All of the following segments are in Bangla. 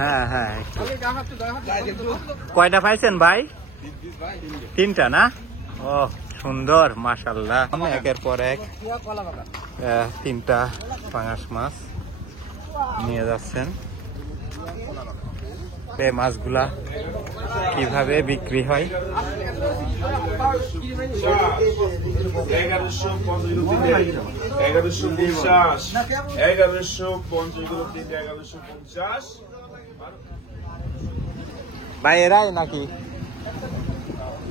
হ্যাঁ হ্যাঁ, কয়টা পাইছেন ভাই? তিনটা না? ও সুন্দর, মাশাআল্লাহ। একের পর এক তিনটা পাঙাশ মাছ নিয়ে যাচ্ছেন। এই মাছগুলা কিভাবে বিক্রি হয়? 1150 ভাই এরাই নাকি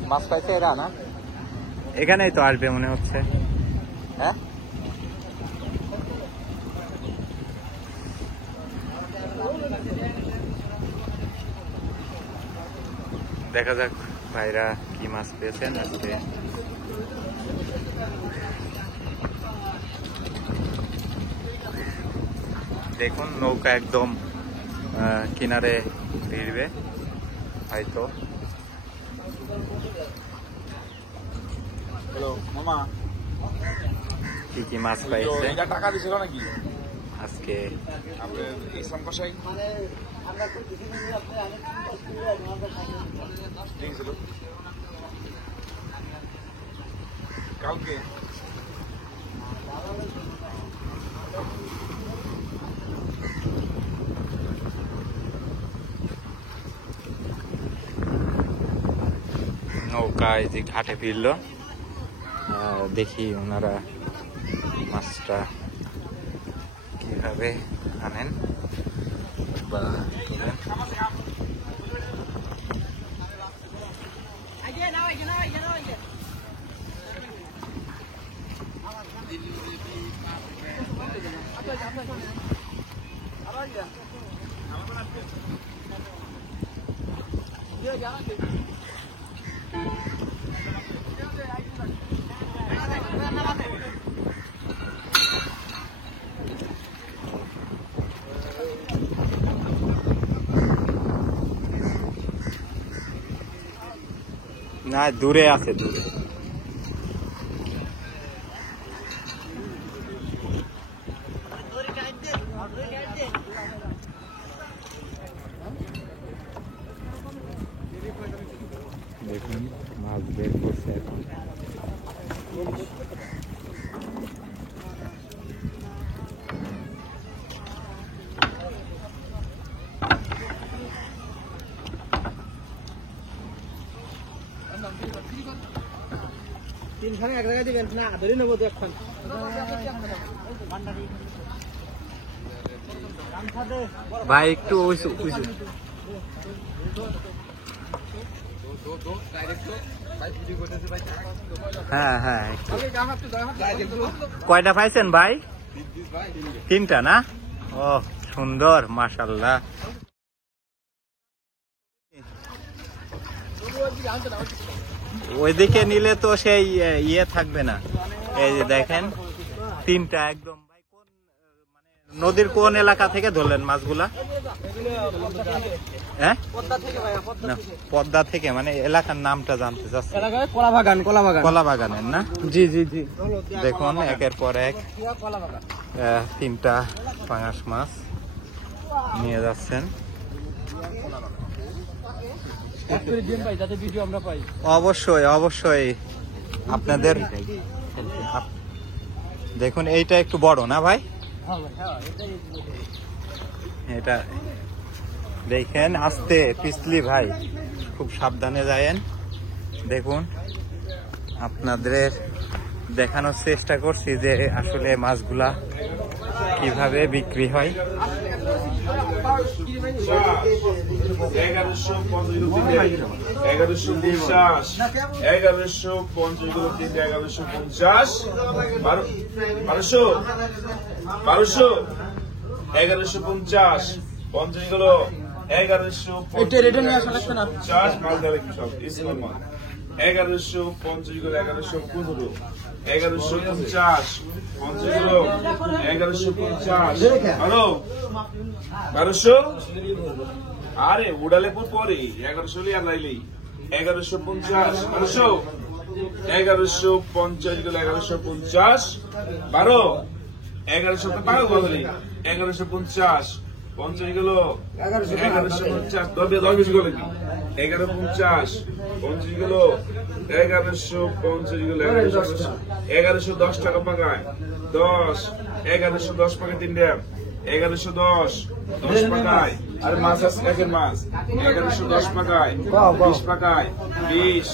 মাছ পাইছে? এরা না, এখানেই তো আসবে মনে হচ্ছে। হ্যাঁ, দেখা যাক ভাইরা কি মাছ পেয়েছেন আজকে। দেখুন নৌকা একদম কিনারে ভিড়বে হয়তো। মামা কি কি মাছ পাইছে টাকা দিছিল নাকি আজকে? ইসলাম কসাই কালকে নৌকায় যে ঘাটে ফিরলো, দেখি ওনারা মাছটা কিভাবে আনেন বা তোলেন। না, দূরে আছে, দূরে। দেখুন মাছ বের করছে এখন। তিনখানে এক জায়গায় দিবেন না, ধরে নেবো দেখুন। ভাই একটু হ্যাঁ হ্যাঁ, কয়টা পাইছেন ভাই? তিনটা না? ও সুন্দর, মাশাআল্লাহ। ওইদিকে নিলে তো সেই ইয়ে থাকবে না। এই যে দেখেন তিনটা একদম। ভাই কোন মানে নদীর কোন এলাকা থেকে ধরলেন মাছগুলা? হ্যাঁ, পদ্মা থেকে। মানে এলাকার নামটা জানতে চাচ্ছি। কলাবাগানের না? জি জি জি। দেখুন একের পর এক তিনটা পাঙাশ মাছ নিয়ে যাচ্ছেন। অবশ্যই অবশ্যই আপনাদের। দেখুন এইটা একটু বড় না ভাই? এটা দেখেন, আস্তে পিছলি ভাই, খুব সাবধানে যায়েন। দেখুন আপনাদের দেখানোর চেষ্টা করছি যে আসলে মাছগুলা কিভাবে বিক্রি হয়। 1200 আরে উড়ালে পরে 1100 আর লাইলেই 1150 1200 1150 গেল 1150 12 1100 তো পাগল বলি 1150 50 গেল 1150 10 বেশি গেল 1150 50 গেল 1150 গেল 1110 টাকা পাকায় 10 1110 পাকায় 3 ড্যাম 1110 10 পাকায় আরে মাছ আছে একের মাছ 1110 পাকায় 20 পাকায় 20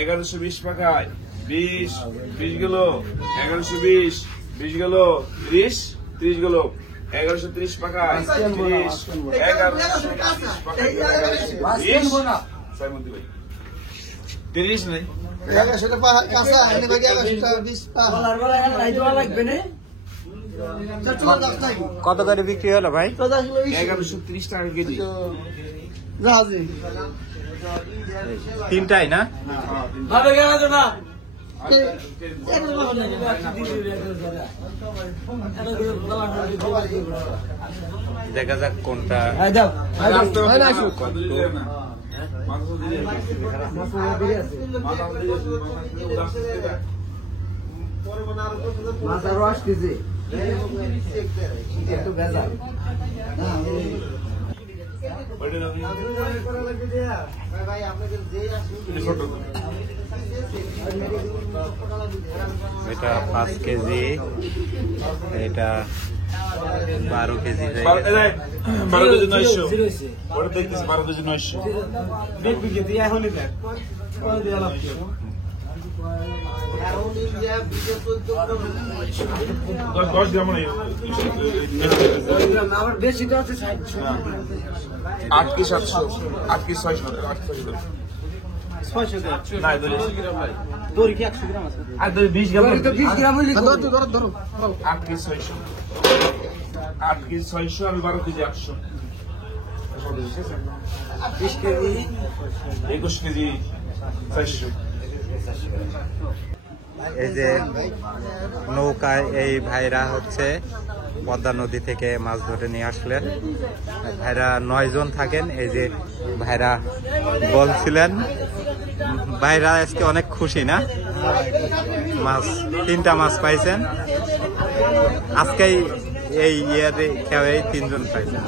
1120 পাকায় 20 20 গেল 1120 20 গেল 30 30 গেল 1130 পাকায় 30 1130 পাকায় 30 নেই কত করে বিক্রি হলো ভাই? 1130 টাকা কেজি তিনটাই না? দেখা যাক কোনটা। এটা 5 কেজি, এটা 12 কেজি হয়ে গেছে। 12 কেজি 900 ওটা দেখতেছি 12 কেজি 900 10 গ্রাম নেই আমার বেশি তো আছে 8 কি 700 8 কি 600 8 600 না ধরে তোর কি 100 গ্রাম আছে? আর ধরে 20 গ্রাম তো 20 গ্রাম হইলে ধরো 8 কি 600 8 কি 600 আমি 12 কেজি 800 20 কেজি 21 কেজি 400 এই যে নৌকায় এই ভাইরা হচ্ছে পদ্মা নদী থেকে মাছ ধরে নিয়ে আসলেন। ভাইরা 9 জন থাকেন। এই যে ভাইরা বলছিলেন, ভাইরা আজকে অনেক খুশি না? মাছ 3টা মাছ পাইছেন আজকেই, এই ইয়ে খেয়ে 3 জন পাইছেন।